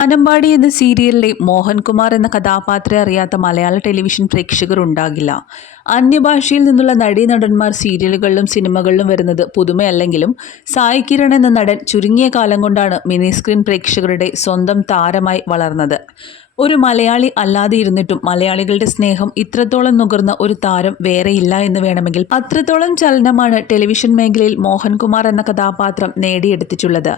അനമ്പാടി എന്ന സീരിയലിലെ മോഹൻകുമാർ എന്ന കഥാപാത്രം അറിയാത്ത മലയാള ടെലിവിഷൻ പ്രേക്ഷകർ ഉണ്ടാകില്ല അന്യഭാഷയിൽ നിന്നുള്ള നടീനടന്മാർ സീരിയലുകളിലും സിനിമകളിലും വരുന്നത് പുതുമയല്ലെങ്കിലും സായി കിരൺ എന്ന നടൻ ചുരുങ്ങിയ കാലം കൊണ്ടാണ് മിനി സ്ക്രീൻ പ്രേക്ഷകരുടെ സ്വന്തം താരമായി വളർന്നത്. ഒരു മലയാളി അല്ലാതെ ഇരുന്നിട്ടും മലയാളികളുടെ സ്നേഹം ഇത്രത്തോളം നുകർന്ന ഒരു താരം വേറെയില്ല എന്ന് വേണമെങ്കിൽ അത്രത്തോളം ചലനമാണ് ടെലിവിഷൻ മേഖലയിൽ മോഹൻകുമാർ എന്ന കഥാപാത്രം നേടിയെടുത്തിട്ടുള്ളത്.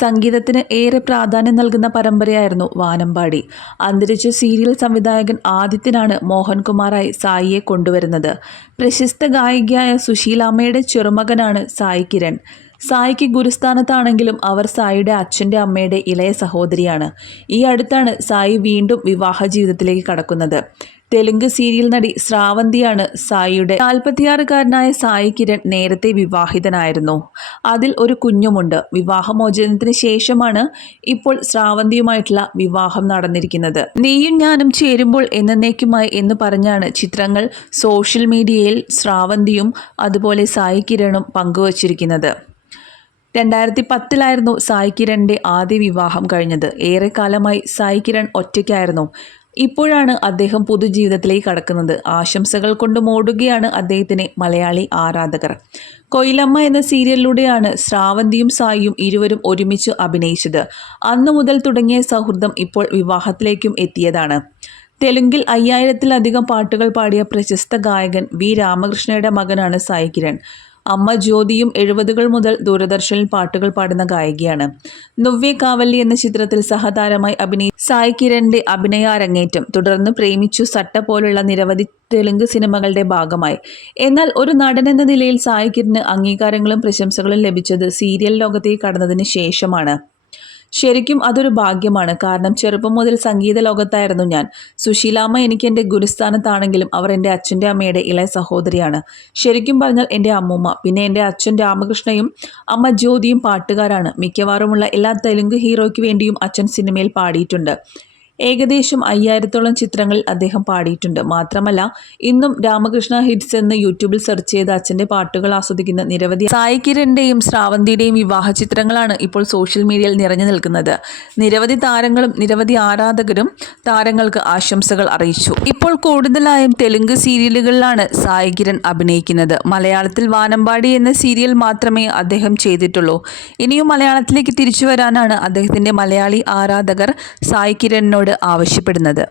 സംഗീതത്തിന് ഏറെ പ്രാധാന്യം നൽകുന്ന പരമ്പരയായിരുന്നു വാനമ്പാടി. അന്തരിച്ച സീരിയൽ സംവിധായകൻ ആദിത്യനാണ് മോഹൻകുമാറായി സായിയെ കൊണ്ടുവരുന്നത്. പ്രശസ്ത ഗായികയായ സുശീലാമ്മയുടെ ചെറുമകനാണ് സായി കിരൺ. സായിക്ക് ഗുരുസ്ഥാനത്താണെങ്കിലും അവർ സായിയുടെ അച്ഛന്റെ അമ്മയുടെ ഇളയ സഹോദരിയാണ്. ഈ അടുത്താണ് സായി വീണ്ടും വിവാഹ ജീവിതത്തിലേക്ക് കടക്കുന്നത്. തെലുങ്ക് സീരിയൽ നടി ശ്രാവന്തിയാണ് സായിയുടെ നാൽപ്പത്തിയാറുകാരനായ സായി കിരൺ നേരത്തെ വിവാഹിതനായിരുന്നു. അതിൽ ഒരു കുഞ്ഞുമുണ്ട്. വിവാഹമോചനത്തിന് ശേഷമാണ് ഇപ്പോൾ ശ്രാവന്തിയുമായിട്ടുള്ള വിവാഹം നടന്നിരിക്കുന്നത്. നീയും ഞാനും ചേരുമ്പോൾ എന്നേക്കുമായി എന്ന് പറഞ്ഞാണ് ചിത്രങ്ങൾ സോഷ്യൽ മീഡിയയിൽ ശ്രാവന്തിയും അതുപോലെ സായി കിരണും പങ്കുവച്ചിരിക്കുന്നത്. രണ്ടായിരത്തി പത്തിലായിരുന്നു സായി കിരണിന്റെ ആദ്യ വിവാഹം കഴിഞ്ഞത്. ഏറെക്കാലമായി സായി കിരൺ ഒറ്റയ്ക്കായിരുന്നു. ഇപ്പോഴാണ് അദ്ദേഹം പൊതുജീവിതത്തിലേക്ക് കടക്കുന്നത്. ആശംസകൾ കൊണ്ട് മോടുകയാണ് അദ്ദേഹത്തിന് മലയാളി ആരാധകർ. കൊയിലമ്മ എന്ന സീരിയലിലൂടെയാണ് ശ്രാവന്തിയും സായിയും ഇരുവരും ഒരുമിച്ച് അഭിനയിച്ചത്. അന്നു മുതൽ തുടങ്ങിയ സൗഹൃദം ഇപ്പോൾ വിവാഹത്തിലേക്കും എത്തിയതാണ്. തെലുങ്കിൽ അയ്യായിരത്തിലധികം പാട്ടുകൾ പാടിയ പ്രശസ്ത ഗായകൻ വി രാമകൃഷ്ണയുടെ മകനാണ് സായി കിരൺ അമ്മ ജ്യോതിയും എഴുപതുകൾ മുതൽ ദൂരദർശനിൽ പാട്ടുകൾ പാടുന്ന ഗായികയാണ്. നുവ്വെ കാവല്ലി എന്ന ചിത്രത്തിൽ സഹതാരമായി അഭിനയി സായ് കിരണിന്റെ അഭിനയ അരങ്ങേറ്റം തുടർന്ന് പ്രേമിച്ചു സട്ട പോലുള്ള നിരവധി തെലുങ്ക് സിനിമകളുടെ ഭാഗമായി. എന്നാൽ ഒരു നടൻ എന്ന നിലയിൽ സായ് കിരണ് അംഗീകാരങ്ങളും പ്രശംസകളും ലഭിച്ചത് സീരിയൽ ലോകത്തേക്ക് കടന്നതിന് ശേഷമാണ്. ശരിക്കും അതൊരു ഭാഗ്യമാണ്. കാരണം ചെറുപ്പം മുതൽ സംഗീത ലോകത്തായിരുന്നു ഞാൻ. സുശീലാമ്മ എനിക്ക് എന്റെ ഗുരുസ്ഥാനത്താണെങ്കിലും അവർ എന്റെ അച്ഛന്റെ അമ്മയുടെ ഇളയ സഹോദരിയാണ്. ശരിക്കും പറഞ്ഞാൽ എന്റെ അമ്മൂമ്മ പിന്നെ എന്റെ അച്ഛൻ രാമകൃഷ്ണയും അമ്മ ജ്യോതിയും പാട്ടുകാരാണ്. മിക്കവാറുമുള്ള എല്ലാ തെലുങ്ക് ഹീറോയ്ക്ക് വേണ്ടിയും അച്ഛൻ സിനിമയിൽ പാടിയിട്ടുണ്ട്. ഏകദേശം അയ്യായിരത്തോളം ചിത്രങ്ങളിൽ അദ്ദേഹം പാടിയിട്ടുണ്ട്. മാത്രമല്ല ഇന്നും രാമകൃഷ്ണ ഹിറ്റ്സ് എന്ന് യൂട്യൂബിൽ സെർച്ച് ചെയ്ത് അച്ഛന്റെ പാട്ടുകൾ ആസ്വദിക്കുന്ന നിരവധി സായി കിരണിന്റെയും ശ്രാവന്തിയുടെയും വിവാഹ ചിത്രങ്ങളാണ് ഇപ്പോൾ സോഷ്യൽ മീഡിയയിൽ നിറഞ്ഞു നിൽക്കുന്നത്. നിരവധി താരങ്ങളും നിരവധി ആരാധകരും താരങ്ങൾക്ക് ആശംസകൾ അറിയിച്ചു. ഇപ്പോൾ കൂടുതലായും തെലുങ്ക് സീരിയലുകളിലാണ് സായികിരൻ അഭിനയിക്കുന്നത്. മലയാളത്തിൽ വാനമ്പാടി എന്ന സീരിയൽ മാത്രമേ അദ്ദേഹം ചെയ്തിട്ടുള്ളൂ. ഇനിയും മലയാളത്തിലേക്ക് തിരിച്ചു വരാനാണ് അദ്ദേഹത്തിന്റെ മലയാളി ആരാധകർ സായി കിരണിനോട് ആവശ്യപ്പെടുന്നത്?